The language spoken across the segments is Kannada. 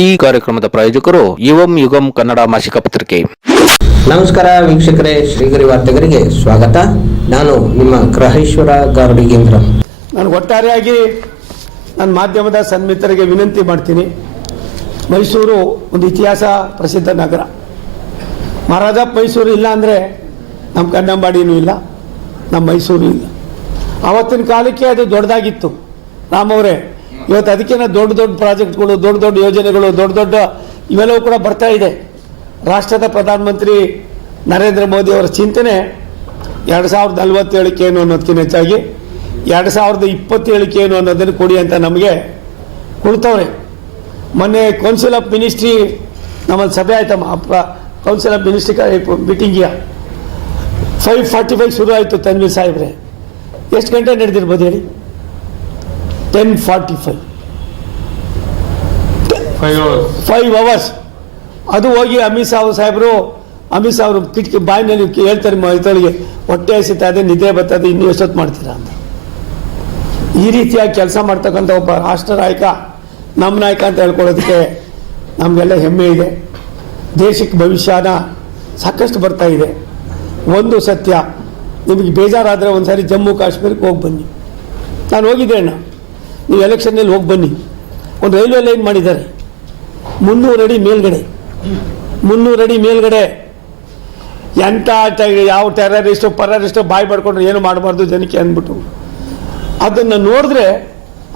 ಈ ಕಾರ್ಯಕ್ರಮದ ಪ್ರಾಯೋಜಕರು ಯುವಂ ಯುಗಂ ಕನ್ನಡ ಮಾಸಿಕ ಪತ್ರಿಕೆ. ನಮಸ್ಕಾರ ವೀಕ್ಷಕರೇ ಶ್ರೀಗರಿ ವಾರ್ತೆಗರಿಗೆ ಸ್ವಾಗತ. ನಾನು ನಿಮ್ಮ ಗ್ರಹೇಶ್ವರ ಗಾರ್ಡಿಗೇಂದ್ರ ನಾನು ಒಟ್ಟಾರೆಯಾಗಿ ನನ್ನ ಮಾಧ್ಯಮದ ಸನ್ಮಿತರಿಗೆ ವಿನಂತಿ ಮಾಡ್ತೀನಿ. ಮೈಸೂರು ಒಂದು ಇತಿಹಾಸ ಪ್ರಸಿದ್ಧ ನಗರ. ಮಹಾರಾಜ ಮೈಸೂರು ಇಲ್ಲ ಅಂದರೆ ನಮ್ಮ ಕನ್ನಂಬಾಡಿನೂ ಇಲ್ಲ ನಮ್ಮ ಮೈಸೂರು ಇಲ್ಲ. ಆವತ್ತಿನ ಕಾಲಕ್ಕೆ ಅದು ದೊಡ್ಡದಾಗಿತ್ತು. ರಾಮವರೇ ಇವತ್ತು ಅದಕ್ಕಿಂತ ದೊಡ್ಡ ದೊಡ್ಡ ಪ್ರಾಜೆಕ್ಟ್ಗಳು, ದೊಡ್ಡ ದೊಡ್ಡ ಯೋಜನೆಗಳು, ದೊಡ್ಡ ದೊಡ್ಡ ಇವೆಲ್ಲವೂ ಕೂಡ ಬರ್ತಾ ಇದೆ. ರಾಷ್ಟ್ರದ ಪ್ರಧಾನಮಂತ್ರಿ ನರೇಂದ್ರ ಮೋದಿ ಅವರ ಚಿಂತನೆ ಎರಡು ಸಾವಿರದ ನಲವತ್ತೇಳಕ್ಕೆ ಏನು ಅನ್ನೋದಕ್ಕಿಂತ ಹೆಚ್ಚಾಗಿ, ಎರಡು ಸಾವಿರದ ಇಪ್ಪತ್ತೇಳಕ್ಕೆ ಏನು ಅನ್ನೋದನ್ನು ಕೊಡಿ ಅಂತ ನಮಗೆ ಕೊಡ್ತವ್ರೆ ಮೊನ್ನೆ ಕೌನ್ಸಿಲ್ ಆಫ್ ಮಿನಿಸ್ಟ್ರಿ ನಮ್ಮಲ್ಲಿ ಸಭೆ ಆಯ್ತಮ್ಮ ಕೌನ್ಸಿಲ್ ಆಫ್ ಮಿನಿಸ್ಟ್ರಿ ಮೀಟಿಂಗಿಯ ಫೈವ್ ಫಾರ್ಟಿ ಫೈವ್ ಶುರು ಆಯಿತು ತನ್ವೀರ್ ಸಾಹೇಬ್ರೆ. ಎಷ್ಟು ಗಂಟೆ ನಡೆದಿರ್ಬೋದು ಹೇಳಿ? Ten forty five five hours ಅದು ಹೋಗಿ ಅಮಿತ್ ಶಾ ಸಾಹೇಬರು ಅಮಿತ್ ಶಾ ಅವರು ಕಿಟಕಿ ಬಾಯಿನಲ್ಲಿ ಹೇಳ್ತಾರೆ ಮೈತಳಿಗೆ ಹೊಟ್ಟೆ ಹಸಿತಾ ಇದೆ ನಿದ್ದೆ ಬರ್ತದೆ ಇನ್ನೂ ಎಷ್ಟೊತ್ತು ಮಾಡ್ತೀರಾ ಅಂತ. ಈ ರೀತಿಯಾಗಿ ಕೆಲಸ ಮಾಡ್ತಕ್ಕಂಥ ಒಬ್ಬ ರಾಷ್ಟ್ರ ನಾಯಕ ನಮ್ಮ ನಾಯಕ ಅಂತ ಹೇಳ್ಕೊಳ್ಳೋದಕ್ಕೆ ನಮಗೆಲ್ಲ ಹೆಮ್ಮೆ ಇದೆ. ದೇಶಕ್ಕೆ ಭವಿಷ್ಯನ ಸಾಕಷ್ಟು ಬರ್ತಾ ಇದೆ. ಒಂದು ಸತ್ಯ ನಿಮಗೆ ಬೇಜಾರಾದರೆ ಒಂದು ಸಾರಿ ಜಮ್ಮು ಕಾಶ್ಮೀರಕ್ಕೆ ಹೋಗಿ ಬನ್ನಿ. ನಾನು ಹೋಗಿದ್ದೆ ಅಣ್ಣ ನೀವು ಎಲೆಕ್ಷನ್ನಲ್ಲಿ ಹೋಗಿ ಬನ್ನಿ. ಒಂದು ರೈಲ್ವೆ ಲೈನ್ ಮಾಡಿದ್ದಾರೆ. ಮುನ್ನೂರು ಅಡಿ ಮೇಲ್ಗಡೆ. ಮುನ್ನೂರು ಅಡಿ ಮೇಲ್ಗಡೆ. ಎಂಥ ಯಾವ ಟೆರರಿಸ್ಟು ಪರರಿಸ್ಟು ಬಾಯಿ ಪಡ್ಕೊಂಡ್ರೆ ಏನು ಮಾಡಬಾರ್ದು ಜನಕ್ಕೆ ಅಂದ್ಬಿಟ್ಟು. ಅದನ್ನು ನೋಡಿದ್ರೆ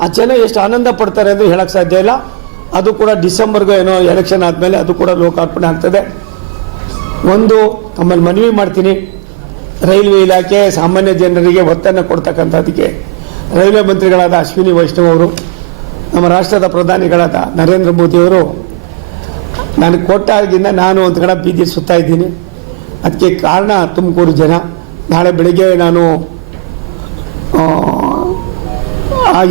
ಆ ಜನ ಎಷ್ಟು ಆನಂದ ಪಡ್ತಾರೆ ಅಂದರೆ ಹೇಳಕ್ಕೆ ಸಾಧ್ಯ ಇಲ್ಲ. ಅದು ಕೂಡ ಡಿಸೆಂಬರ್ಗೂ ಏನೋ ಎಲೆಕ್ಷನ್ ಆದಮೇಲೆ ಅದು ಕೂಡ ಲೋಕಾರ್ಪಣೆ ಆಗ್ತದೆ. ಒಂದು ತಮ್ಮಲ್ಲಿ ಮನವಿ ಮಾಡ್ತೀನಿ. ರೈಲ್ವೆ ಇಲಾಖೆ ಸಾಮಾನ್ಯ ಜನರಿಗೆ ಒತ್ತನ್ನು ಕೊಡ್ತಕ್ಕಂಥದ್ದಕ್ಕೆ. ರೈಲ್ವೆ ಮಂತ್ರಿಗಳಾದ ಅಶ್ವಿನಿ ವೈಷ್ಣವ್ ಅವರು, ನಮ್ಮ ರಾಷ್ಟ್ರದ ಪ್ರಧಾನಿಗಳಾದ ನರೇಂದ್ರ ಮೋದಿಯವರು ನನಗೆ ಕೊಟ್ಟಾಗಿಂದ ನಾನು ಒಂದು ಕಡೆ ಬೀದಿ ಸುತ್ತಾ ಇದ್ದೀನಿ. ಅದಕ್ಕೆ ಕಾರಣ ತುಮಕೂರು ಜನ. ನಾಳೆ ಬೆಳಿಗ್ಗೆ ನಾನು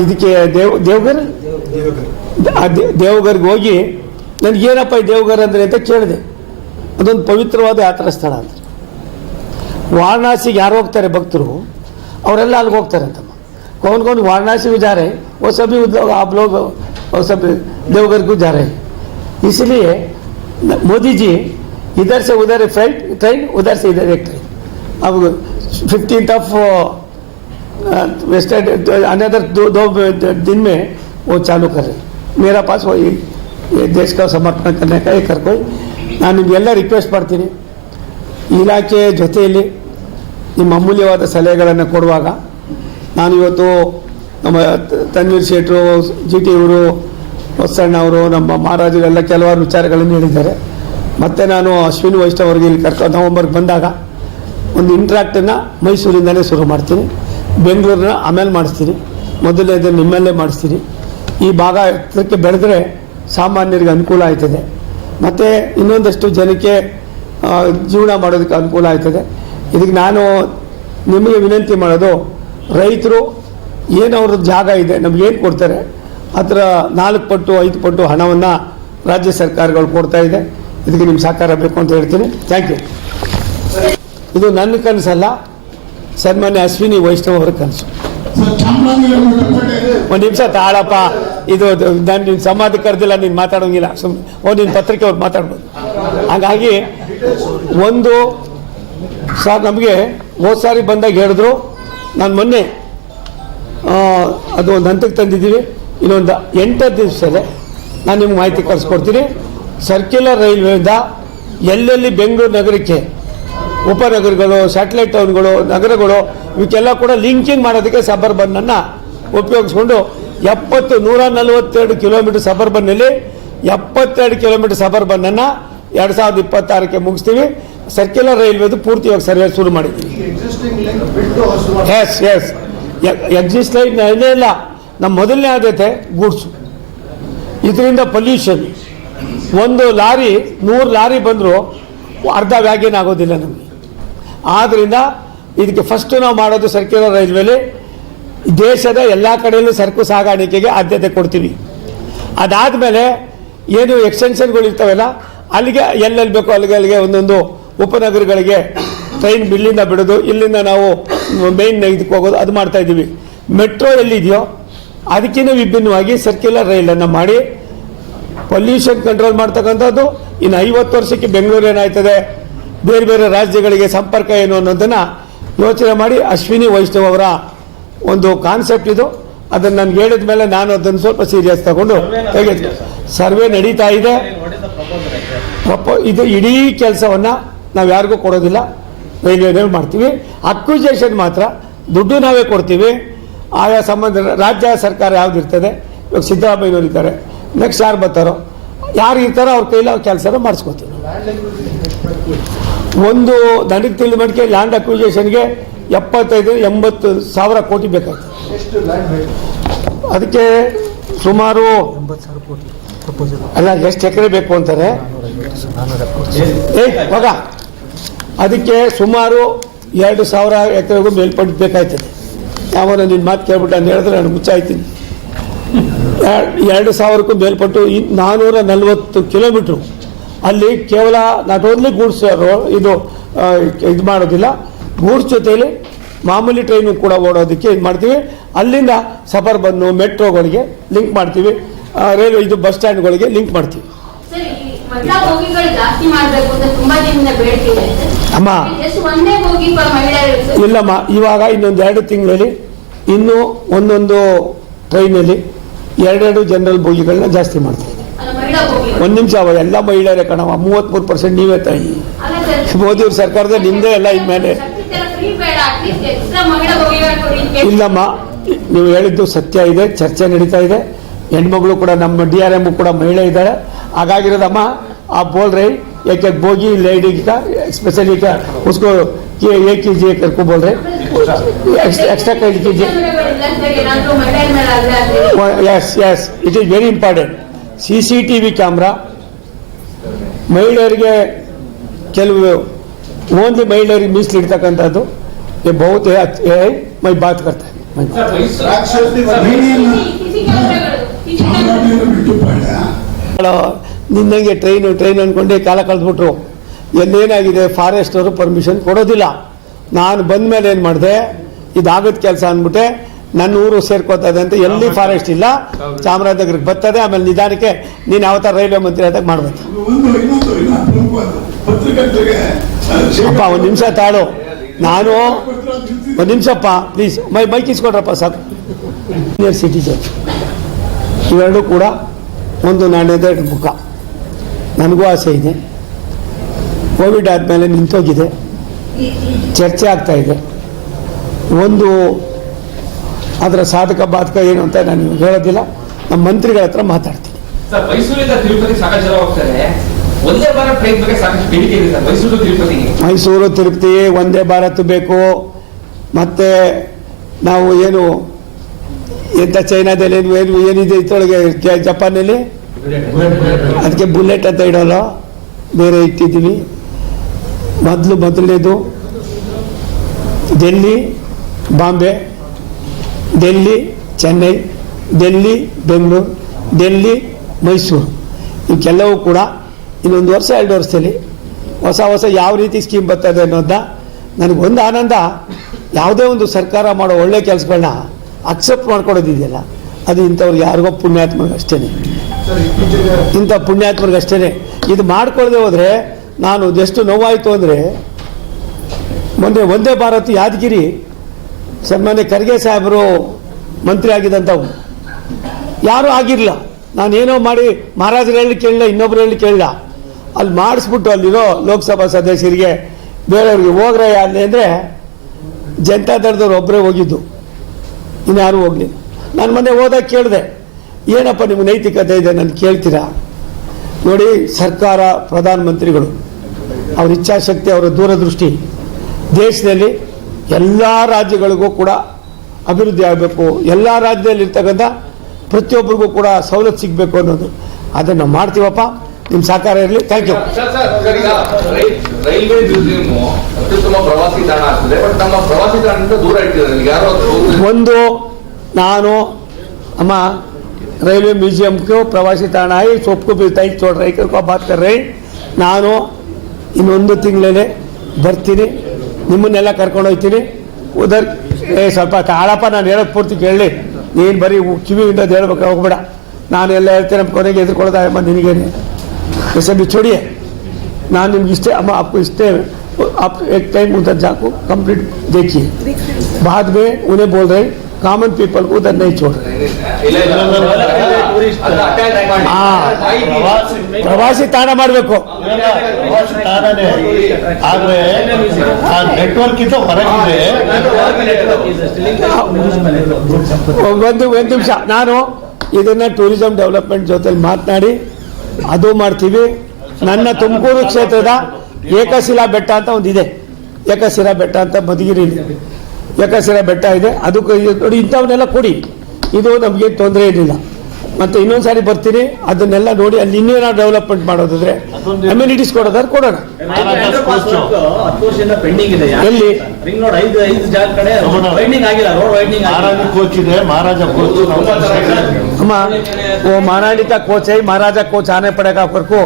ಇದಕ್ಕೆ ದೇವ್ ದೇವ್ಗರ್ ದೇವ್ಗರ್ಗೆ ಹೋಗಿ ನನಗೇನಪ್ಪ ಈ ದೇವಗರ್ ಅಂದರೆ ಅಂತ ಕೇಳಿದೆ. ಅದೊಂದು ಪವಿತ್ರವಾದ ಯಾತ್ರಾ ಸ್ಥಳ ಅಂತ. ವಾರಣಾಸಿಗೆ ಯಾರು ಹೋಗ್ತಾರೆ ಭಕ್ತರು? ಅವರೆಲ್ಲ ಅಲ್ಲಿಗೆ ಹೋಗ್ತಾರೆ ಅಂತಮ್ಮ कौन कौन वाराणसी में जा रहे हैं वो सभी उद- आप लोग वो सब देवघर को जा रहे हैं इसलिए न- मोदी जी इधर से उधर फ्लाइट ट्रेन उधर से इधर एक ट्रेन अब फिफ्टींथ ऑफ वेस्टर्न अनदर दो दो दिन में वो चालू कर रहे हैं मेरा पास वो ये ये देश का समर्पण करने का एक कर कोई ನಾನು ನಿಮಗೆಲ್ಲ ರಿಕ್ವೆಸ್ಟ್ ಮಾಡ್ತೀನಿ ಇಲಾಖೆ ಜೊತೆಯಲ್ಲಿ ನಿಮ್ಮ ಅಮೂಲ್ಯವಾದ ಸಲಹೆಗಳನ್ನು ಕೊಡುವಾಗ ನಾನು ಇವತ್ತು ನಮ್ಮ ತನ್ವೀರ್ ಶೇಟ್ರು ಜಿ ಟಿ ಇವರು, ಹೊಸಣ್ಣ ಅವರು, ನಮ್ಮ ಮಹಾರಾಜರೆಲ್ಲ ಕೆಲವಾರು ವಿಚಾರಗಳನ್ನು ಹೇಳಿದ್ದಾರೆ. ಮತ್ತೆ ನಾನು ಅಶ್ವಿನಿ ವೈಷ್ಣವ್ ಅವರಿಗೆ ಇಲ್ಲಿ ಕರ್ಕೊಂಡು ನವಂಬರ್ಗೆ ಬಂದಾಗ ಒಂದು ಇಂಟ್ರಾಕ್ಟನ್ನು ಮೈಸೂರಿಂದಲೇ ಶುರು ಮಾಡ್ತೀನಿ. ಬೆಂಗಳೂರನ್ನ ಆಮೇಲೆ ಮಾಡಿಸ್ತೀನಿ. ಮೊದಲನೇದು ನಿಮ್ಮಲ್ಲೇ ಮಾಡಿಸ್ತೀನಿ. ಈ ಭಾಗ ಎತ್ತರಕ್ಕೆ ಬೆಳೆದ್ರೆ ಸಾಮಾನ್ಯರಿಗೆ ಅನುಕೂಲ ಆಯ್ತದೆ ಮತ್ತು ಇನ್ನೊಂದಷ್ಟು ಜನಕ್ಕೆ ಜೀವನ ಮಾಡೋದಕ್ಕೆ ಅನುಕೂಲ ಆಯ್ತದೆ ಇದಕ್ಕೆ ನಾನು ನಿಮಗೆ ವಿನಂತಿ ಮಾಡೋದು ರೈತರು ಏನು ಅವ್ರ ಜಾಗ ಇದೆ, ನಮ್ಗೆ ಏನು ಕೊಡ್ತಾರೆ? ಹತ್ರ ನಾಲ್ಕು ಪಟ್ಟು, ಐದು ಪಟ್ಟು ಹಣವನ್ನು ರಾಜ್ಯ ಸರ್ಕಾರಗಳು ಕೊಡ್ತಾ ಇದೆ. ಇದಕ್ಕೆ ನಿಮ್ಮ ಸಹಕಾರ ಬೇಕು ಅಂತ ಹೇಳ್ತೀನಿ. ಥ್ಯಾಂಕ್ ಯು ಇದು ನನ್ನ ಕನಸಲ್ಲ, ಸನ್ಮಾನ್ಯ ಅಶ್ವಿನಿ ವೈಷ್ಣವ್ ಅವರ ಕನಸು. ಒಂದು ನಿಮಿಷ ತಾಳಪ್ಪ, ಇದು ನಾನು ನಿನ್ನ ಸಮಾಧಿ ಕರೆದಿಲ್ಲ, ನೀನು ಮಾತಾಡೋಂಗಿಲ್ಲ. ಸುಮ್ಮನೆ ಓ ನಿನ್ನ ಪತ್ರಿಕೆ ಅವ್ರು ಮಾತಾಡ್ಬೋದು. ಹಾಗಾಗಿ, ಒಂದು, ಸರ್, ನಮಗೆ ಹೋದ ಸಾರಿ ಬಂದಾಗ ಹೇಳಿದ್ರು ನಾನು ಮೊನ್ನೆ ಅದು ಒಂದು ಹಂತಕ್ಕೆ ತಂದಿದ್ದೀವಿ ಇನ್ನೊಂದು ಎಂಟು ದಿವಸದಲ್ಲೇ ನಾನು ನಿಮ್ಗೆ ಮಾಹಿತಿ ಕಳಿಸ್ಕೊಡ್ತೀನಿ. ಸರ್ಕ್ಯುಲರ್ ರೈಲ್ವೆಯಿಂದ ಎಲ್ಲೆಲ್ಲಿ ಬೆಂಗಳೂರು ನಗರಕ್ಕೆ ಉಪನಗರಗಳು ಸ್ಯಾಟಲೈಟ್ ಟೌನ್ಗಳು ನಗರಗಳು ಇವಕ್ಕೆಲ್ಲ ಕೂಡ ಲಿಂಕಿಂಗ್ ಮಾಡೋದಕ್ಕೆ ಸಬರ್ಬನ್ನನ್ನು ಉಪಯೋಗಿಸ್ಕೊಂಡು ಎಪ್ಪತ್ತು, ನೂರ ನಲವತ್ತೆರಡು ಕಿಲೋಮೀಟರ್ ಸಬರ್ಬನ್ನಲ್ಲಿ ಎಪ್ಪತ್ತೆರಡು ಕಿಲೋಮೀಟರ್ ಸಬರ್ಬನ್ನನ್ನು ಎರಡು ಸಾವಿರದ ಇಪ್ಪತ್ತಾರಕ್ಕೆ ಮುಗಿಸ್ತೀವಿ. ಸರ್ಕ್ಯುಲರ್ ರೈಲ್ವೆದು ಪೂರ್ತಿಯಾಗಿ ಸರ್ವೇ ಶುರು ಮಾಡಿದ್ವಿ. ಎಸ್ ಎಸ್ ಎಕ್ಸಿಸ್ಟ್ ಲೈನ್ ಏನೇ ಇಲ್ಲ ನಮ್ಮ ಮೊದಲನೇ ಆದ್ಯತೆ ಗೂಡ್ಸು. ಇದರಿಂದ ಪೊಲ್ಯೂಷನ್ ಒಂದು ಲಾರಿ ನೂರು ಲಾರಿ ಬಂದರೂ ಅರ್ಧ ವ್ಯಾಗೇನ ಆಗೋದಿಲ್ಲ ನಮಗೆ. ಆದ್ದರಿಂದ ಇದಕ್ಕೆ ಫಸ್ಟ್ ನಾವು ಮಾಡೋದು ಸರ್ಕ್ಯುಲರ್ ರೈಲ್ವೆಲಿ ದೇಶದ ಎಲ್ಲ ಕಡೆಯಲ್ಲೂ ಸರಕು ಸಾಗಾಣಿಕೆಗೆ ಆದ್ಯತೆ ಕೊಡ್ತೀವಿ. ಅದಾದಮೇಲೆ ಏನು ಎಕ್ಸ್ಟೆನ್ಷನ್ಗಳು ಇರ್ತಾವಲ್ಲ ಅಲ್ಲಿಗೆ ಎಲ್ಲೆಲ್ಲಿ ಬೇಕೋ ಅಲ್ಲಿಗೆ ಅಲ್ಲಿಗೆ ಒಂದೊಂದು ಉಪನಗರಗಳಿಗೆ ಟ್ರೈನ್ ಇಲ್ಲಿಂದ ಬಿಡೋದು ಇಲ್ಲಿಂದ ನಾವು ಮೇನ್ ಇದಕ್ಕೆ ಹೋಗೋದು ಅದು ಮಾಡ್ತಾ ಇದ್ದೀವಿ. ಮೆಟ್ರೋ ಎಲ್ಲಿದೆಯೋ ಅದಕ್ಕಿಂತ ವಿಭಿನ್ನವಾಗಿ ಸರ್ಕ್ಯುಲರ್ ರೈಲನ್ನು ಮಾಡಿ ಪೊಲ್ಯೂಷನ್ ಕಂಟ್ರೋಲ್ ಮಾಡ್ತಕ್ಕಂಥದ್ದು ಇನ್ನು ಐವತ್ತು ವರ್ಷಕ್ಕೆ ಬೆಂಗಳೂರು ಏನಾಯ್ತದೆ ಬೇರೆ ಬೇರೆ ರಾಜ್ಯಗಳಿಗೆ ಸಂಪರ್ಕ ಏನು ಅನ್ನೋದನ್ನು ಯೋಚನೆ ಮಾಡಿ ಅಶ್ವಿನಿ ವೈಷ್ಣವ್ ಅವರ ಒಂದು ಕಾನ್ಸೆಪ್ಟ್ ಇದು. ಅದನ್ನು ನನಗೆ ಹೇಳಿದ ಮೇಲೆ ನಾನು ಅದನ್ನು ಸ್ವಲ್ಪ ಸೀರಿಯಸ್ ತಗೊಂಡು ಸರ್ವೆ ನಡೀತಾ ಇದೆ. ಇದು ಇಡೀ ಕೆಲಸವನ್ನು ನಾವು ಯಾರಿಗೂ ಕೊಡೋದಿಲ್ಲ. ರೈಲ್ವೆ ಮಾಡ್ತೀವಿ. ಅಕ್ವಿಜೇಷನ್ ಮಾತ್ರ. ದುಡ್ಡು ನಾವೇ ಕೊಡ್ತೀವಿ. ಆಯಾ ಸಂಬಂಧ, ರಾಜ್ಯ ಸರ್ಕಾರ ಯಾವ್ದು ಇರ್ತದೆ? ಇವಾಗ ಸಿದ್ದರಾಮಯ್ಯವ್ರು ಇದ್ದಾರೆ. ನೆಕ್ಸ್ಟ್ ಯಾರು ಬರ್ತಾರೋ? ಯಾರು ಇರ್ತಾರೋ ಅವ್ರ ಕೈಲಿ ಅವ್ರ ಕೆಲಸ ಮಾಡಿಸ್ಕೊತೀವಿ ಒಂದು ದಂಡಿಗೆ ತಿಳಿದ ಮಟ್ಟಿಗೆ ಲ್ಯಾಂಡ್ ಅಕ್ವಿಜೇಷನ್ಗೆ ಎಪ್ಪತ್ತೈದು, ಎಂಬತ್ತು ಸಾವಿರ ಕೋಟಿ ಬೇಕಾಗ್ತದೆ. ಅದಕ್ಕೆ ಸುಮಾರು ಅಲ್ಲ, ಎಷ್ಟು ಎಕರೆ ಬೇಕು ಅಂತಾರೆ? ಮಗ. ಅದಕ್ಕೆ ಸುಮಾರು ಎರಡು ಸಾವಿರ ಎಕರೆಗೂ ಮೇಲ್ಪಡಬೇಕಾಯ್ತದೆ. ಯಾವ ನಿನ್ನ ಮಾತು ಕೇಳ್ಬಿಟ್ಟು ಅಂತ ಹೇಳಿದ್ರೆ ನಾನು ಮುಚ್ಚಾಯ್ತೀನಿ. ಎರ್- ಎರಡು ಸಾವಿರಕ್ಕೂ ಮೇಲ್ಪಟ್ಟು ನಾನ್ನೂರ ನಲವತ್ತು ಕಿಲೋಮೀಟ್ರು ಅಲ್ಲಿ ಕೇವಲ ನಾಟ್ ಓನ್ಲಿ ಗೂಡ್ಸ್ ಇದು ಇದು ಮಾಡೋದಿಲ್ಲ, ಗೂಡ್ಸ್ ಜೊತೆಯಲ್ಲಿ ಮಾಮೂಲಿ ಟ್ರೈನು ಕೂಡ ಓಡೋದಕ್ಕೆ ಇದು ಮಾಡ್ತೀವಿ. ಅಲ್ಲಿಂದ ಸಬರ್ಬನ್ನು ಮೆಟ್ರೋಗಳಿಗೆ ಲಿಂಕ್ ಮಾಡ್ತೀವಿ. ರೈಲ್ವೆ ಇದು ಬಸ್ ಸ್ಟ್ಯಾಂಡ್ಗಳಿಗೆ ಲಿಂಕ್ ಮಾಡ್ತೀವಿ. ಅಮ್ಮ. ಇಲ್ಲಮ್ಮ ಇವಾಗ ಇನ್ನೊಂದು ಎರಡು ತಿಂಗಳಲ್ಲಿ ಇನ್ನು ಒಂದೊಂದು ಟ್ರೈನಲ್ಲಿ ಎರಡೆರಡು ಜನರಲ್ ಬೋಗಿಗಳನ್ನ ಜಾಸ್ತಿ ಮಾಡ್ತೀವಿ ಒಂದು ನಿಮಿಷ ಅವ ಎಲ್ಲ ಮಹಿಳೆಯರೇ ಕಣವ ಮೂವತ್ಮೂರು ಪರ್ಸೆಂಟ್ ನೀವೇ ತಾಯಿ. ಮೋದಿ ಅವ್ರ ಸರ್ಕಾರದ ನಿಮ್ದೇ ಎಲ್ಲ ಇನ್ಮೇಲೆ. ಇಲ್ಲಮ್ಮ ನೀವು ಹೇಳಿದ್ದು ಸತ್ಯ ಇದೆ ಚರ್ಚೆ ನಡೀತಾ ಇದೆ. ಹೆಣ್ಮಗಳು ಕೂಡ ನಮ್ಮ ಡಿ ಆರ್ ಎಂ ಕೂಡ ಮಹಿಳೆ ಇದ್ದಾಳೆ. ಹಾಗಾಗಿರೋದಮ್ಮ ಆ ಬೋಲ್ ರೈ एक एक बोगी लेडी का स्पेशली का उसको ये एक कीजिए करको बोल रहे एक्स्ट्रा कर कीजिए ಕ್ಯಾಮೆರಾಗಳಿಲ್ಲ ಸರ್ ಏನಾದ್ರೂ ಮಹಿಳೆಯರ ಮೇಲೆ ಅಲ್ಲೇ ಆಗ್ಲಿ yes yes it is very important C C T V camera ಮಹಿಳೆಯರಿಗೆ ಕೆಲವು ಓನ್ಲಿ ಮಹಿಳೆಯರಿಗೆ ಮೀಸಲಿಡ್ತಕ್ಕಂಥದ್ದು ये बहुत है है ನಿನ್ನಂಗೆ ಟ್ರೈನು ಟ್ರೈನ್ ಅಂದ್ಕೊಂಡೆ ಕಾಲ ಕಳೆದ್ಬಿಟ್ರು. ಎಲ್ಲೇನಾಗಿದೆ ಫಾರೆಸ್ಟ್ ಅವರು ಪರ್ಮಿಷನ್ ಕೊಡೋದಿಲ್ಲ. ನಾನು ಬಂದ ಮೇಲೆ ಏನು ಮಾಡಿದೆ ಇದಾಗದ ಕೆಲಸ ಅಂದ್ಬಿಟ್ಟೆ ನನ್ನ ಊರು ಸೇರ್ಕೋತಾ ಇದೆ ಅಂತ ಎಲ್ಲಿ ಫಾರೆಸ್ಟ್ ಇಲ್ಲ ಚಾಮರಾಜನಗರಕ್ಕೆ ಬರ್ತದೆ ಆಮೇಲೆ ನಿಧಾನಕ್ಕೆ ನೀನು ಯಾವತ್ತಾರ ರೈಲ್ವೆ ಮಂತ್ರಿ ಆದಾಗ ಮಾಡ್ಬೇಕು. ಅಪ್ಪ ಒಂದು ನಿಮಿಷ ತಾಳು. ನಾನು ಒಂದು ನಿಮಿಷಪ್ಪ ಪ್ಲೀಸ್ ಮೈ ಮೈಕ್ ಇಸ್ಕೊಡ್ರಪ್ಪ ಸಾಕು. ಸಿಟಿ ಸಿಟಿಜನ್ ಇವೆರಡೂ ಕೂಡ ಒಂದು ನಾಣ್ಯದ ಮುಖ. ನನಗೂ ಆಸೆ ಇದೆ. ಕೋವಿಡ್ ಆದಮೇಲೆ ನಿಂತೋಗಿದೆ. ಚರ್ಚೆ ಆಗ್ತಾ ಇದೆ. ಒಂದು ಅದರ ಸಾಧಕ ಬಾಧಕ ಏನು ಅಂತ ನಾನು ಹೇಳೋದಿಲ್ಲ. ನಮ್ಮ ಮಂತ್ರಿಗಳ ಹತ್ರ ಮಾತಾಡ್ತೀನಿ. ಮೈಸೂರು ತಿರುಪತಿ ಒಂದೇ ಭಾರತ್ ಬೇಕು. ಮತ್ತೆ ನಾವು ಏನು ಎಂಥ ಚೈನಾದಲ್ಲಿ ಏನು ಏನು ಏನಿದೆ ಇತ್ತೊಳಗೆ ಜಪಾನಲ್ಲಿ? ಅದಕ್ಕೆ ಬುಲೆಟ್ ಅಂತ ಇಡೋಲ್ಲ. ಬೇರೆ ಇಟ್ಟಿದ್ದೀವಿ. ಮೊದಲು ಮೊದಲನೇದು ಡೆಲ್ಲಿ ಬಾಂಬೆ ಡೆಲ್ಲಿ ಚೆನ್ನೈ ಡೆಲ್ಲಿ ಬೆಂಗಳೂರು ಡೆಲ್ಲಿ ಮೈಸೂರು. ಇವಕ್ಕೆಲ್ಲವೂ ಕೂಡ ಇನ್ನೊಂದು ವರ್ಷ, ಎರಡು ವರ್ಷದಲ್ಲಿ ಹೊಸ ಹೊಸ ಯಾವ ರೀತಿ ಸ್ಕೀಮ್ ಬರ್ತದೆ ಅನ್ನೋದನ್ನ ನನಗೊಂದು ಆನಂದ. ಯಾವುದೇ ಒಂದು ಸರ್ಕಾರ ಮಾಡೋ ಒಳ್ಳೆ ಕೆಲಸಗಳನ್ನ ಅಕ್ಸೆಪ್ಟ್ ಮಾಡ್ಕೊಡೋದಿದೆಯಲ್ಲ ಅದು ಇಂಥವ್ರಿಗೆ ಯಾರಿಗೋ ಪುಣ್ಯಾತ್ಮರಿಗೆ ಅಷ್ಟೇ ಇಂಥ ಪುಣ್ಯಾತ್ಮರಿಗೆ ಅಷ್ಟೇ ಇದು ಮಾಡ್ಕೊಳ್ಳದೆ ಹೋದರೆ ನಾನು ಎಷ್ಟು ನೋವಾಯಿತು ಅಂದರೆ, ಮೊನ್ನೆ ಒಂದೇ ಭಾರತ್ ಯಾದಗಿರಿ ಸನ್ಮಾನ್ಯ ಖರ್ಗೆ ಸಾಹೇಬರು ಮಂತ್ರಿ ಆಗಿದ್ದಂಥವು ಯಾರೂ ಆಗಿರಲಿಲ್ಲ. ನಾನೇನೋ ಮಾಡಿ ಮಹಾರಾಜರು ಹೇಳಿ ಕೇಳಿಲ್ಲ ಇನ್ನೊಬ್ರು ಹೇಳಿ ಕೇಳಿಲ್ಲ ಅಲ್ಲಿ ಮಾಡಿಸ್ಬಿಟ್ಟು ಅಲ್ಲಿರೋ ಲೋಕಸಭಾ ಸದಸ್ಯರಿಗೆ, ಬೇರೆಯವ್ರಿಗೆ ಹೋಗ್ರೆ ಅಲ್ಲಿ ಅಂದರೆ, ಜನತಾ ದಳದವ್ರು ಒಬ್ಬರೇ ಹೋಗಿದ್ದು. ಇನ್ಯಾರೂ ಹೋಗಲಿ. ನಾನು ಮೊನ್ನೆ ಹೋದಾಗ ಕೇಳಿದೆ, ಏನಪ್ಪ ನಿಮ್ಗೆ ನೈತಿಕತೆ ಇದೆ ನಾನು ಕೇಳ್ತೀರಾ? ನೋಡಿ, ಸರ್ಕಾರ, ಪ್ರಧಾನಮಂತ್ರಿಗಳು, ಅವ್ರ ಇಚ್ಛಾಶಕ್ತಿ, ಅವರ ದೂರದೃಷ್ಟಿ, ದೇಶದಲ್ಲಿ ಎಲ್ಲ ರಾಜ್ಯಗಳಿಗೂ ಕೂಡ ಅಭಿವೃದ್ಧಿ ಆಗಬೇಕು. ಎಲ್ಲ ರಾಜ್ಯದಲ್ಲಿ ಇರ್ತಕ್ಕಂಥ ಪ್ರತಿಯೊಬ್ಬರಿಗೂ ಕೂಡ ಸವಲತ್ತು ಸಿಗಬೇಕು ಅನ್ನೋದು. ಅದನ್ನು ಮಾಡ್ತೀವಪ್ಪ. ನಿಮ್ಮ ಸಹಕಾರ ಇರಲಿ. ಥ್ಯಾಂಕ್ ಯು ರೈಲ್ವೆ ಅತ್ಯುತ್ತಮ ಪ್ರವಾಸಿ ತಾಣ ಬಟ್ ನಮ್ಮ ಪ್ರವಾಸಿ ದೂರ ಇಟ್ಟಿದ್ದಾರೆ. ಒಂದು ನಾನು ಅಮ್ಮ ರೈಲ್ವೆ ಮ್ಯೂಸಿಯಮ್ಗೂ ಪ್ರವಾಸಿ ತಾಣ ಆಗಿ ಸೊಪ್ಪು ಬೀಳ್ತಾ ಇತ್ತು ನೋಡ್ರಿ ರೈಕರ್ಕೋ ಬಾತ್ಕರ್ರಿ ನಾನು ಇನ್ನೊಂದು ತಿಂಗಳೇ ಬರ್ತೀನಿ. ನಿಮ್ಮನ್ನೆಲ್ಲ ಕರ್ಕೊಂಡು ಹೋಗ್ತೀನಿ. ಉದರ್ ಏ ಸ್ವಲ್ಪ ತಾಳಪ್ಪ ನಾನು ಹೇಳೋದು ಪೂರ್ತಿ ಕೇಳಿ. ನೀನು ಬರೀ ಕಿವಿಯಿಂದ ಹೇಳ್ಬೇಕು ಹೋಗ್ಬೇಡ. ನಾನು ಎಲ್ಲ ಹೇಳ್ತೇನೆ ಕೊನೆಗೆ ಎದುರ್ಕೊಳ್ತಾ ನಿನಗೇನೆ. ऐसे भी छोड़िए ನಾನು ನಿಮ್ಗೆ ಇಷ್ಟೇ ಅಮ್ಮ आपको ಇಷ್ಟೇ आप एक टाइम उधर जाको कंप्लीट देखिए बाद में उन्हें बोल रहे कॉमन पीपल को उधर नहीं छोड़ रहे ಇಲ್ಲ ಇಲ್ಲ ಅದನ್ನ attach ಮಾಡಿ. हाँ। ಮಾಹಿತಿ. ಪ್ರವಾಸಿ ತಾಣ ಮಾಡಬೇಕು ತಾನೇ ಆದ್ರೆ ಆ ನೆಟ್ವರ್ಕ್ ಇಂದ ಹೊರಗಿದೆ ಒಂದು ಒಂದು ನಿಮಿಷ ನಾನು ಇದನ್ನ ಟೂರಿಸಂ ಡೆವಲಪ್ಮೆಂಟ್ ಜೊತೆಲಿ ಮಾತನಾಡಿ ಅದು ಮಾಡ್ತೀವಿ. ನನ್ನ ತುಮಕೂರು ಕ್ಷೇತ್ರದ ಏಕಶಿಲಾ ಬೆಟ್ಟ ಅಂತ ಒಂದಿದೆ. ಏಕಶಿಲಾ ಬೆಟ್ಟ ಅಂತ ಮಧುಗಿರಿಲಿ. ಏಕಶಿಲಾ ಬೆಟ್ಟ ಇದೆ. ಅದಕ್ಕೆ ನೋಡಿ ಇಂಥವನ್ನೆಲ್ಲ ಕೊಡಿ. ಇದು ನಮಗೆ ತೊಂದರೆ ಏನಿಲ್ಲ. ಮತ್ತೆ ಇನ್ನೊಂದು ಸಾರಿ ಬರ್ತೀನಿ. ಅದನ್ನೆಲ್ಲ ನೋಡಿ ಅಲ್ಲಿ ಇನ್ನೇನ ಡೆವಲಪ್ಮೆಂಟ್ ಮಾಡೋದಾದ್ರೆ ಅಮ್ಯುನಿಟೀಸ್ ಕೊಡೋದಾದ್ರೆ ಕೊಡೋಣ. ಎಲ್ಲಿ? ಅಮ್ಮ ಓ ಮಹಾರಾಣಿಕ ಕೋಚ್ ಮಹಾರಾಜ ಕೋಚ್ ಆನೆ ಪಡೆಗರ್ಕು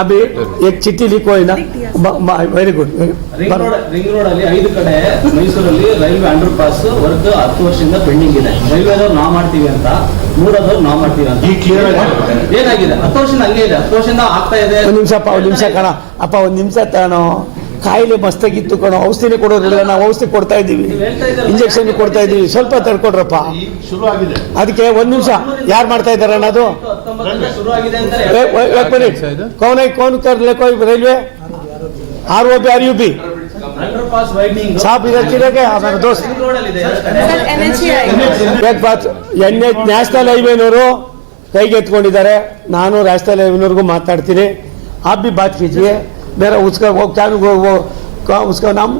ಅಭಿ ಈಗ ಚಿಟ್ಟಿ ಲೀಕ್ ಹೋಯಿಲ್ಲ ವೆರಿ ಗುಡ್ ರಿಂಗ್ ರೋಡ್ ಅಲ್ಲಿ ಐದು ಕಡೆ ಮೈಸೂರಲ್ಲಿ ರೈಲ್ವೆ ಅಂಡರ್ ಪಾಸ್ ವರ್ಕ್ ಹತ್ತು ವರ್ಷದಿಂದ ಪೆಂಡಿಂಗ್ ಇದೆ. ರೈಲ್ವೆ ನಾವು ಮಾಡ್ತೀವಿ ಅಂತ ಮೂರದವ್ರು ನಾವು ಮಾಡ್ತೀವಿ ಅಂತ. ಏನಾಗಿದೆ? ಹತ್ತು ವರ್ಷದಿಂದ ಹಂಗೆ ಇದೆ. ಹತ್ತು ವರ್ಷದಿಂದ ಆಗ್ತಾ ಇದೆ. ಒಂದು ನಿಮಿಷ ಅಪ್ಪ ಒಂದು ನಿಮಿಷ ಕಣ. ಅಪ್ಪ ಒಂದು ನಿಮಿಷ ತಾನು. ಕಾಯಿಲೆ ಮಸ್ತಾಗಿತ್ತು ಕಣೋ ಔಷಧಿನೇ ಕೊಡೋದಿಲ್ಲ ನಾವು ಔಷಧಿ ಕೊಡ್ತಾ ಇದ್ದೀವಿ ಇಂಜೆಕ್ಷನ್ ಕೊಡ್ತಾ ಇದ್ದೀವಿ ಸ್ವಲ್ಪ ತಡ್ಕೊಡ್ರಪ್ಪ ಈಗ ಶುರು ಆಗಿದೆ ಅದಕ್ಕೆ ಒಂದು ನಿಮಿಷ ಯಾರು ಮಾಡ್ತಾ ಇದ್ದಾರೆ ಅನ್ನೋದು ಹತ್ತೊಂಬತ್ತರಿಂದ ಶುರು ಆಗಿದೆ ಅಂತಾರೆ ए- ए- एक मिनट कौन है कौन कर ले कोई railway R O B R U B underpass winding साहब इधर चले गए हमारे दोस्त ರಿಂಗ್ ರೋಡ್ ಅಲ್ಲಿ ಇದೆ ಎರಡು ಕಡೆ. एक बात ಎನ್ ಎಚ್ ನ್ಯಾಷನಲ್ ಹೈವೇನವರು ಕೈಗೆ ಎತ್ಕೊಂಡಿದ್ದಾರೆ ನಾನು ನ್ಯಾಷನಲ್ ಹೈವೇನವ್ರಿಗೂ ಮಾತಾಡ್ತೀನಿ आप भी बात कीजिए मेरा उसका वो क्या वो, वो का, उसका नाम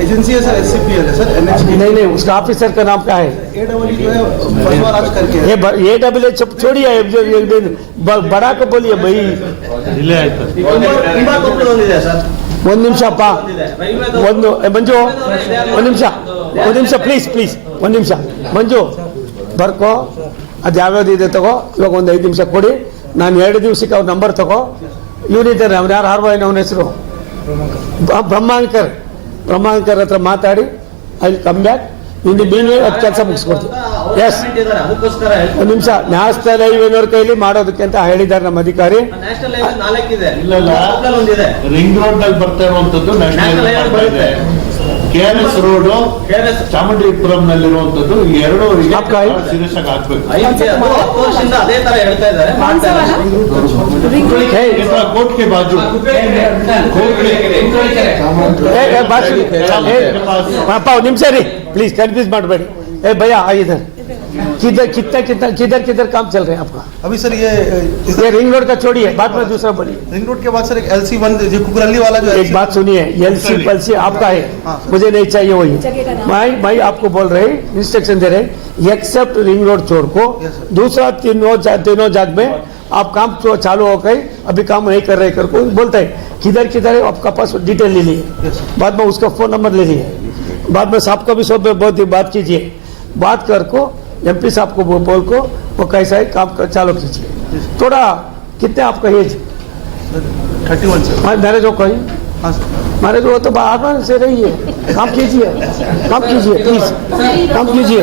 एजेंसी है सर एस है सर एन एच नहीं नहीं उसका ऑफिसर का नाम क्या है ए डब्ल्यू जो है बसवराज करके है ये ब- ये डबल एच छोड़िए ये जो- ये जो- ब- बड़ा को बोलिए भाई ಡಿಲೇ ಆಯ್ತು ಕುಂಬಾ- ಕುಂಬಾ ಕೊಪ್ಪಳ ಒಂದಿದೆ ಸರ್ ಒಂದು ನಿಮಿಷ ಅಪ್ಪ ಒಂದಿದೆ ರೈಲ್ವೆದು ಒಂದು ಏ, ಮಂಜು ಒಂದು ನಿಮಿಷ ಒಂದು ನಿಮಿಷ ಪ್ಲೀಸ್ ಪ್ಲೀಸ್ ಒಂದು ನಿಮಿಷ ಮಂಜು ಬರ್ಕೋ ಅದು ಯಾವ್ಯಾವ್ದು ಇದೆ ತಗೋ ಇವಾಗ ಒಂದು ಐದು ನಿಮಿಷ ಕೊಡಿ ನಾನು ಎರಡು ದಿವಸಕ್ಕೆ ಅವ್ರ ನಂಬರ್ ತಗೋ ಇವನಿದ್ದಾರೆ ಅವ್ರು ಯಾರು ಹಾರ್ವಾಯಿನ ಅವನ ಹೆಸರು? ಬ್ರಹ್ಮಾಂಕರ್. ಬ್ರಹ್ಮಾಂಕರ್ ಹತ್ರ ಮಾತಾಡಿ ಅಲ್ಲಿ ಕಮ್ ಬ್ಯಾಕ್ ನಿಮ್ದು ಮೀನು ಅದು ಕೆಲಸ ಮುಗಿಸ್ಕೊಡ್ತೀವಿ ಎಸ್ ಒಂದು ನಿಮಿಷ. ನ್ಯಾಷನಲ್ ಹೈವೇನವ್ರ ಕೈಲಿ ಮಾಡೋದಕ್ಕೆ ಅಂತ ಹೇಳಿದ್ದಾರೆ ನಮ್ಮ ಅಧಿಕಾರಿ. ನ್ಯಾಷನಲ್ ಹೈವೇ ನಾಲ್ಕಿದೆ. ಇಲ್ಲ ಇಲ್ಲ. ಕೊಪ್ಪಳದಲ್ಲಿ ಒಂದಿದೆ. ರಿಂಗ್ ರೋಡ್ನಲ್ಲಿ ಬರ್ತಾ ಇರುವಂತದ್ದು ಕೆಆರ್ಎಸ್ ರೋಡ್ ಚಾಮುಂಡಿಪುರಂ ನಲ್ಲಿರುವಂತದ್ದು ಎರಡು ಶಿರಸಂಗ ಹೇಳ್ತಾ ಇದ್ದಾರೆ ಕೋಟ್ಗೆ ಬಾಜು. ನಿಮಿಷ ಪ್ಲೀಸ್ ಕನ್ಫ್ಯೂಸ್ ಮಾಡಬೇಡಿ. ಏ ಭಯ ಆಗಿದೆ. किधर कितना कितना किधर किधर काम चल रहे हैं आपका। अभी सर ये ये रिंग रोड का छोड़िए बाद में दूसरा बोलिए। रिंग रोड के बाद सर एक एल सी वन जो कुकरली वाला जो एक बात सुनिए एल सी पल सी आपका है मुझे नहीं चाहिए वही। मैं मैं आपको बोल रहे इंस्ट्रक्शन दे रहे एक्सेप्ट रिंग रोड छोड़ को। दूसरा तीनों तीनों जाग में आप काम चालू हो गए अभी काम नहीं कर रहे कर को बोलते हैं किधर किधर है आपका पास डिटेल ले लिए। बाद में उसका फ़ोन नंबर ले लिए। बाद में साहब का भी सब बहुत बात कीजिए। बात कर को एमपी साहब को बो- बोल को वो कैसा है काम कर, चालू कीजिए थोड़ा कितने आपका age thirty one sir marriage हो कहीं हाँ सर मारे जो तो आराम से रहिए काम कीजिए काम कीजिए प्लीज काम कीजिए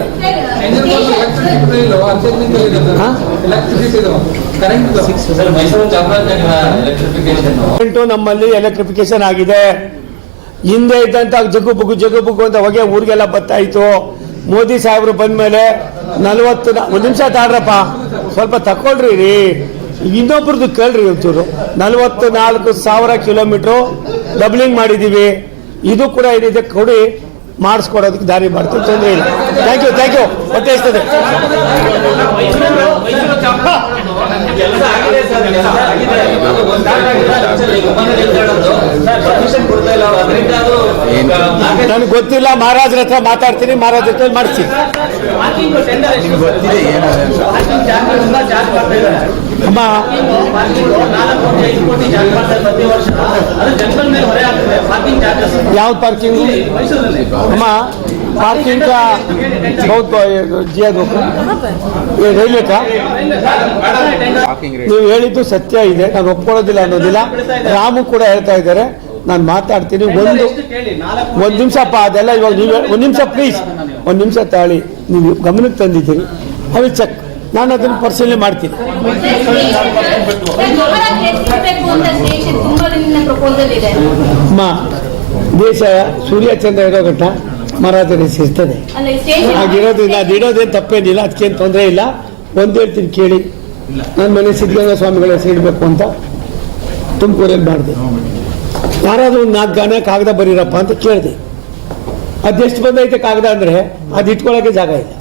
हाँ? ಸರ್ ಮೈಸೂರು ಚಾಮರಾಜನಗರ ಎಲೆಕ್ಟ್ರಿಫಿಕೇಶನ್ ಗಂಟು ನಮ್ಮಲ್ಲಿ ಎಲೆಕ್ಟ್ರಿಫಿಕೇಶನ್ ಆಗಿದೆ ಹಿಂದೆ ಇದ್ದಂತ ಜಗ್ಗು ಬುಗ್ಗು ಜಗ್ಗು ಬುಗ್ಗು ಅಂತ ಹೊಗೆ ಊರಿಗೆಲ್ಲ ಬರ್ತಾ ಇತ್ತು ಮೋದಿ ಸಾಹೇಬರು ಬಂದ ಮೇಲೆ ನಲವತ್ತು ಒಂದ್ ನಿಮಿಷ ತಾಡ್ರಪ್ಪ. ಸ್ವಲ್ಪ ತಕೊಳ್ರಿ ರೀ. ಇನ್ನೊಬ್ರದ್ದು ಕೇಳ್ರಿ ಒಂಚೂರು. ನಲವತ್ತು ನಾಲ್ಕು ಸಾವಿರ ಕಿಲೋಮೀಟ್ರು ಡಬ್ಲಿಂಗ್ ಮಾಡಿದೀವಿ ಇದು ಕೂಡ ಏನಿದೆ ಕೊಡಿ. ಮಾಡಿಸ್ಕೊಡೋದಕ್ಕೆ ದಾರಿ ಮಾಡ್ತೀವಿ, ತೊಂದರೆ ಇಲ್ಲ. ಥ್ಯಾಂಕ್ ಯು ಥ್ಯಾಂಕ್ ಯು ಮತ್ತೆ ಇರ್ತದೆ ನನಗೆ ಗೊತ್ತಿಲ್ಲ ಮಹಾರಾಜರ ಹತ್ರ ಮಾತಾಡ್ತೀನಿ ಮಹಾರಾಜರ ಹತ್ರ ಮಾಡ್ತೀನಿ ಅಮ್ಮ. ಯಾವ ಪಾರ್ಕಿಂಗ್ ಅಮ್ಮ. पार्किंग का बहुत जिया धोखा ये ರೈಲ್ವೆ ಕಾ ನೀವು ಹೇಳಿದ್ದು ಸತ್ಯ ಇದೆ ನಾನು ಒಪ್ಕೊಳ್ಳೋದಿಲ್ಲ ಅನ್ನೋದಿಲ್ಲ ರಾಮು ಕೂಡ ಹೇಳ್ತಾ ಇದ್ದಾರೆ ನಾನು ಮಾತಾಡ್ತೀನಿ ಒಂದು ಎಷ್ಟು ಕೇಳಿ ನಾಲ್ಕು ಒಂದ್ ನಿಮಿಷ ಅಪ್ಪ ಅದೆಲ್ಲ ಇವಾಗ ನೀವು ಒಂದ್ ನಿಮಿಷ ಪ್ಲೀಸ್ ಒಂದ್ ನಿಮಿಷ ತಾಳಿ ನೀವು ಗಮನಕ್ಕೆ ತಂದಿದ್ದೀರಿ ಐ ವಿಲ್ ಚೆಕ್ ನಾನು ಅದನ್ನು ಪರಿಶೀಲನೆ ಮಾಡ್ತೀನಿ ಸಿಗಬೇಕು ಅಂತ ಸ್ಟೇಷನ್ ತುಂಬಾ ದಿನ ಪ್ರಪೋಸಲ್ ಇದೆ ಅಮ್ಮ ದೇಶ ಸೂರ್ಯ ಚಂದ್ರ ಇರೋ ಗಂಟ ಮರಾಠ ಸಿಗ್ತದೆ. ಆಗಿರೋದ್ರಿಂದ ಹಾಗಿರೋದ್ರಿಂದ ಅದು ಇಡೋದೇನು ತಪ್ಪೇನಿಲ್ಲ ಅದಕ್ಕೇನು ತೊಂದರೆ ಇಲ್ಲ. ಒಂದು ಹೇಳ್ತೀನಿ ಕೇಳಿ. ನನ್ನ ಮನೆ ಸಿದ್ಧಗಂಗಾ ಸ್ವಾಮಿಗಳ ಹೆಸರು ಇಡಬೇಕು ಅಂತ. ತುಮಕೂರಲ್ಲಿ ಮಾಡಿದೆ. ಯಾರಾದ್ರೂ ಒಂದು ನಾಲ್ಕು ಗಾನ ಕಾಗದ ಬರೀರಪ್ಪ ಅಂತ ಕೇಳಿದೆ. ಅದೆಷ್ಟು ಬಂದೈತೆ ಕಾಗದ ಅಂದರೆ ಅದು ಇಟ್ಕೊಳ್ಳೋಕೆ ಜಾಗ ಇಲ್ಲ.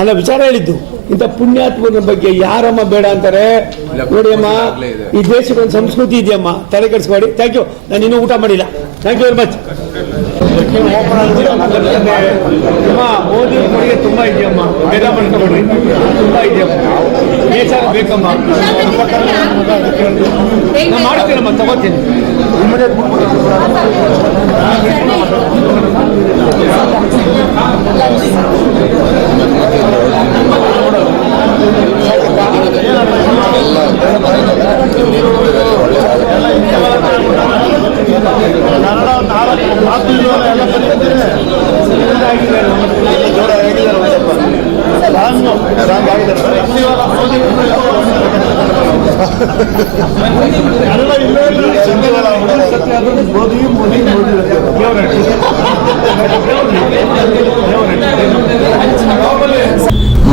ಅಲ್ಲ ವಿಚಾರ ಹೇಳಿದ್ದು. ಇಂಥ ಪುಣ್ಯಾತ್ಮದ ಬಗ್ಗೆ ಯಾರಮ್ಮ ಬೇಡ ಅಂತಾರೆ. ನೋಡಿ ಅಮ್ಮ ಈ ದೇಶಕ್ಕೆ ಒಂದು ಸಂಸ್ಕೃತಿ ಇದೆಯಮ್ಮ. ತಲೆ ಕೆಡಿಸ್ಬೇಡಿ. ಥ್ಯಾಂಕ್ ಯು ನಾನು ಇನ್ನೂ ಊಟ ಮಾಡಿಲ್ಲ. ಥ್ಯಾಂಕ್ ಯು ವೆರಿ ಮಚ್ ಅಮ್ಮ ಮೋದಿ ಕೊಡುಗೆ ತುಂಬಾ ಇದೆಯಮ್ಮ ಬೇಗ ಮಾಡ್ಕೊಬೇಡ್ರಿ ತುಂಬಾ ಇದೆಯಮ್ಮ ನೇಚರ್ ಬೇಕಮ್ಮ ನಾನು ಮಾಡ್ತೀನಮ್ಮ ತಗೋತೀನಿ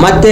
ಮತ್ತೆ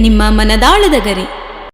ನಿಮ್ಮ ಮನದಾಳದ ಗರಿ.